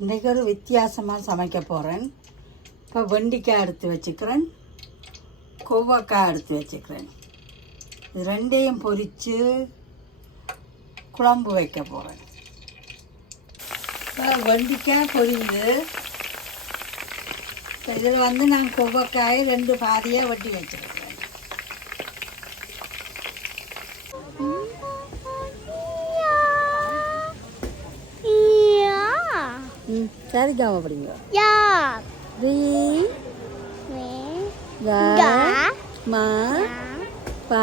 இன்றைக்கு ஒரு வித்தியாசமாக சமைக்க போகிறேன் இப்போ வெண்டிக்காய் எடுத்து வச்சுக்கிறேன். கொவ்வக்காய் எடுத்து வச்சுக்கிறேன். இது ரெண்டையும் பொரித்து குழம்பு வைக்க போகிறேன் இப்போ வெண்டிக்காய் பொரிந்து இப்போ இதில் வந்து நான் கொவ்வக்காய் ரெண்டு பாதியாக வெட்டி வச்சுருக்கேன். ம் சரிக்காம அப்படிங்க Ja. ரீ. கா Ga. மா. பா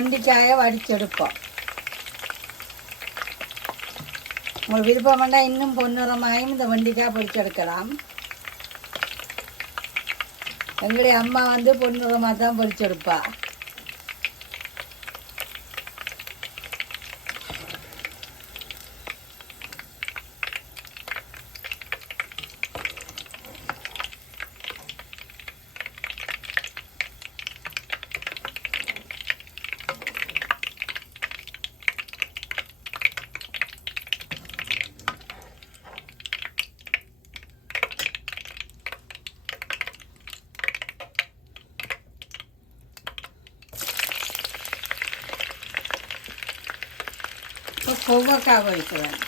வெண்டிக்காயை வடிச்செடுப்போம். உங்களுக்கு விருப்பம் வேண்டாம் இன்னும் பொன்னிறமாயும் இந்த வெண்டிக்காய் பொரிச்செடுக்கலாம். எங்களுடைய அம்மா வந்து பொன்னிறமாக தான் பொரிச்செடுப்பா. இப்போ கொவ்வக்காய் பொரிக்கிறேன்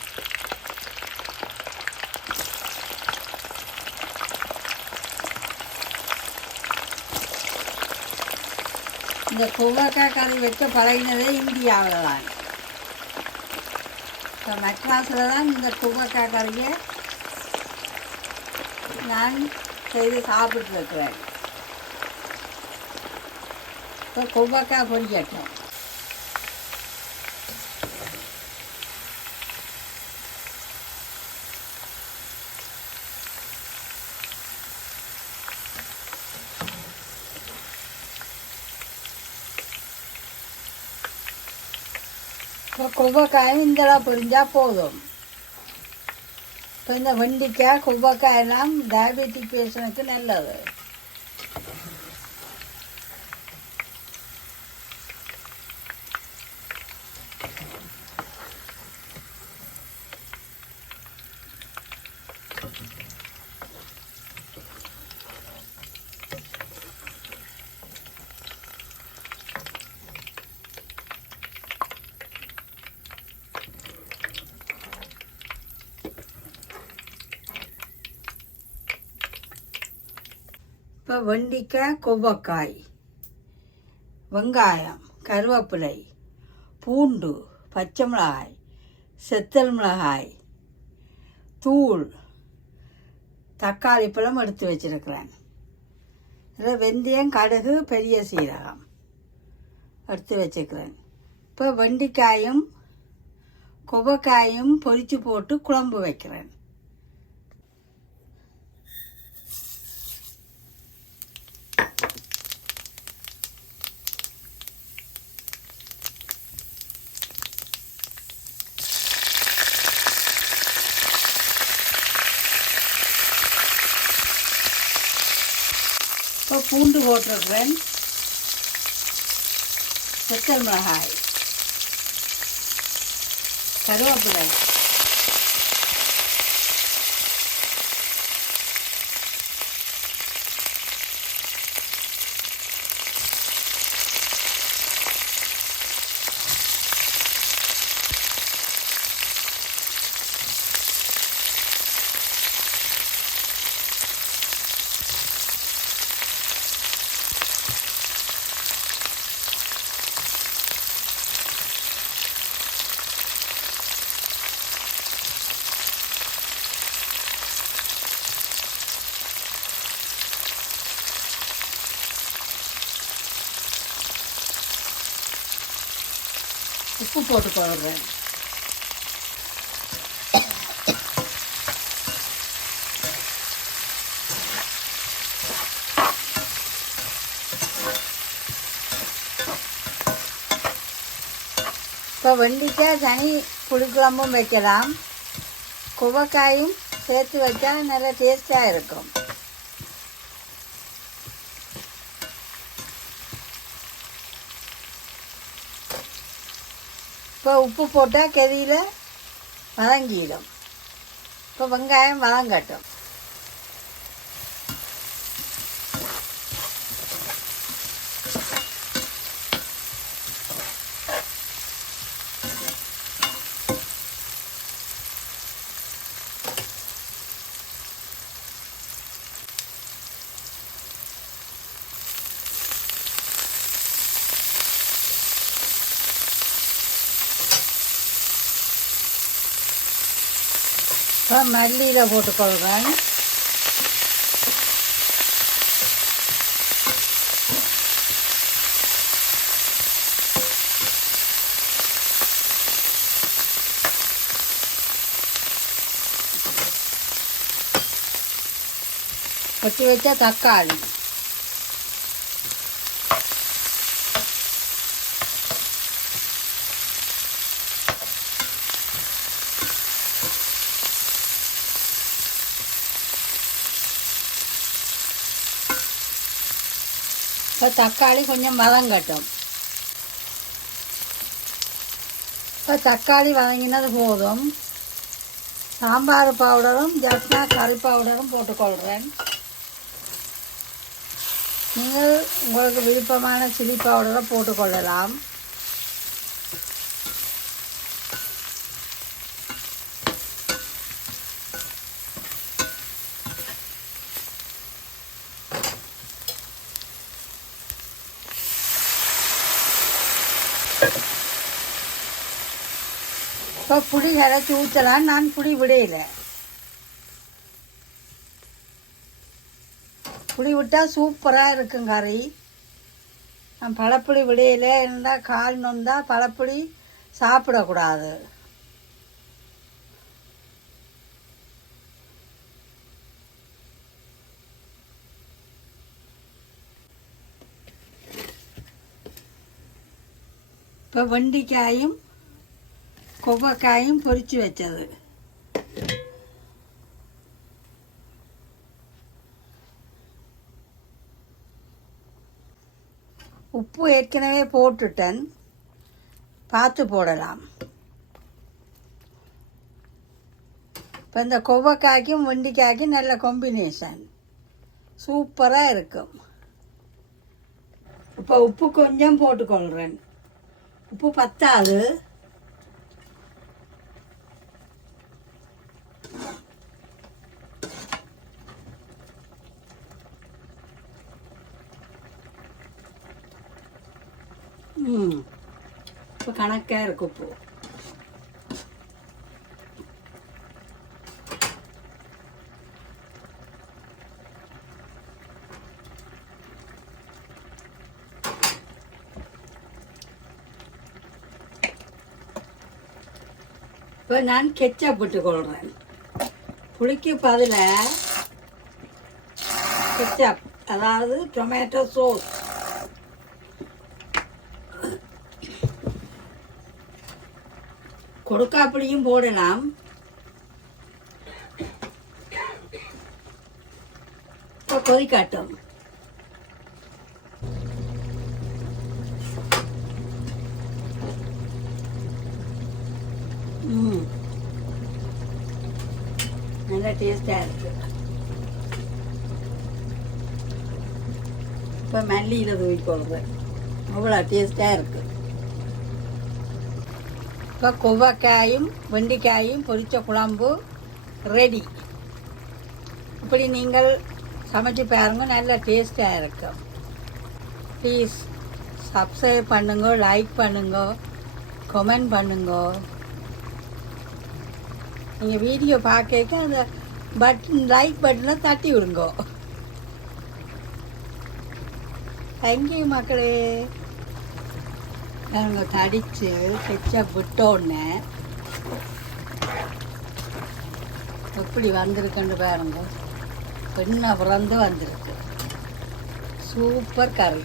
இந்த கொவ்வக்காய் கறி வச்ச பழகினதே இந்தியாவில் தான். இப்போ மெட்ராஸில் தான் இந்த கொவ்வக்காய் கறியை நான் செய்து சாப்பிட்டு இருக்கிறேன் இப்போ கொவ்வக்காய் பொரிக்கட்டும் கொவ்வக்காயும் இந்தளவு பொரிஞ்சால் போதும். இப்போ இந்த வெண்டிக்காய் கொவ்வக்காயெல்லாம் டயபெட்டிக் பேஷனுக்கு நல்லது. இப்போ வெண்டிக்காய் கொவ்வக்காய் வெங்காயம் கருவேப்பிலை பூண்டு பச்சை மிளகாய் செத்தல் மிளகாய் தூள் தக்காளி பழம் எடுத்து வச்சிருக்கிறேன். இதில் வெந்தயம் கடுகு பெரிய சீரகம் எடுத்து வச்சுக்கிறேன் இப்போ வெண்டிக்காயும் கொவ்வக்காயும் பொரித்து போட்டு குழம்பு வைக்கிறேன் இப்போ பூண்டு போட்டிருக்கிறேன். செத்தல் மிளகாய். கருவேப்பிலை. உப்பு போட்டு பழகிறேன் இப்போ வெண்டிக்காய் தனி புளிக்குழம்பும் வைக்கலாம். குவக்காயும் சேர்த்து வச்சா நல்லா டேஸ்ட்டாக இருக்கும். இப்போ உப்பு போட்டால் கெதியில் வதங்கிடும். இப்போ வெங்காயம் வதங்கட்டும். இப்போ மல்லியில் போட்டுக்கொள்கிறேன் வச்சு வச்ச தக்காளி. இப்போ தக்காளி கொஞ்சம் வதங்கட்டும் இப்போ தக்காளி வதங்கினது போதும். சாம்பார் பவுடரும் ஜப்னா கறி பவுடரும் போட்டுக்கொள்கிறேன் நீங்கள் உங்களுக்கு விருப்பமான சில்லி பவுடரை போட்டுக்கொள்ளலாம். இப்போ புளி கரைச்சி ஊற்றலான்னு நான் புளி விடையில புளி விட்டால் சூப்பராக இருக்கும் கறி. நான் பழப்புளி விடையில இருந்தால் கால் நொந்தால் பழப்புளி சாப்பிடக்கூடாது. இப்போ வெண்டிக்காயும் கொவ்வைக்காயும் பொரித்து வச்சது. உப்பு ஏற்கனவே போட்டுட்டேன். பார்த்து போடலாம். இப்போ இந்த கொவ்வைக்காய்க்கும் வெண்டிக்காய்க்கும் நல்ல காம்பினேஷன் சூப்பராக இருக்கும். இப்போ உப்பு கொஞ்சம் போட்டுக்கொள்கிறேன் உப்பு பத்தாது. இப்போ கணக்காக இருக்கு இப்போ. இப்போ நான் கெச்சப் விட்டுக்கொள்கிறேன் புளிக்கு பதில கெச்சப் அதாவது டொமேட்டோ சோஸ் கொடுக்காப்புளியும் போடலாம். இப்போ கொதிக்காட்டும். ம். நல்லா டேஸ்டாக இருக்கு. இப்போ மல்லியில் தூக்கி கொள்கிறேன் அவ்வளோ டேஸ்டாக இருக்குது இப்போ கொவ்வாக்காயும் வெண்டைக்காயும் பொரித்த குழம்பு ரெடி இப்படி நீங்கள் சமைச்சு பாருங்க நல்ல டேஸ்டாக இருக்கும் ப்ளீஸ் சப்ஸ்கிரைப் பண்ணுங்க லைக் பண்ணுங்க கமெண்ட் பண்ணுங்க. நீங்கள் வீடியோ பார்க்க அந்த பட்டன் லைக் பட்டனை தட்டி விடுங்க. தேங்க்யூ மக்களே. எங்கள் தடித்து கெச்சப் விட்டோடனே எப்படி வந்திருக்குன்னு பாருங்க. பெண்ணை பிறந்து வந்திருக்கு. சூப்பர் கறி.